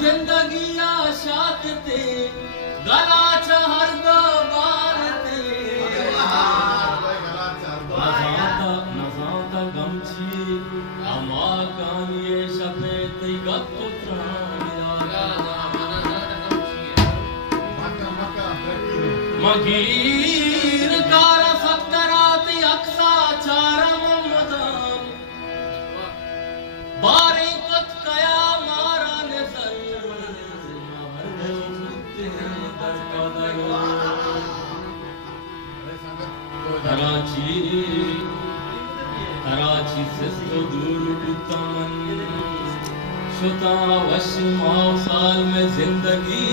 जिंदगी आशात ते गलाच्या हरद बारते नजाता गमची अमा कानिये शपेत मगीर कारा सत्तराती अक्सा चारम मदन बारे कत कया मारा नजर कराची से तो दूर बुतमन शुता वश साल में जिंदगी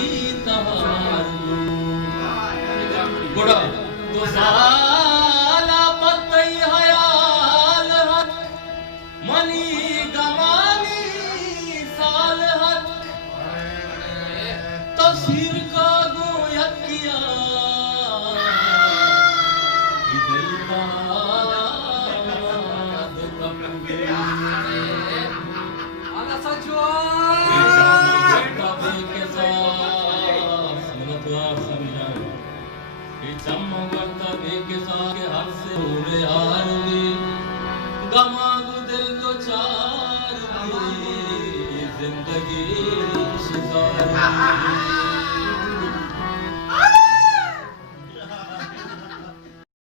तहार गुड़ा तो साला पत्ती हयाल हत मनी गमानी साल हत तस्वीर का गोयत किया दिल का आना सचो चमकता बेकिसा के हर से उड़े हार गमा दिल तो चार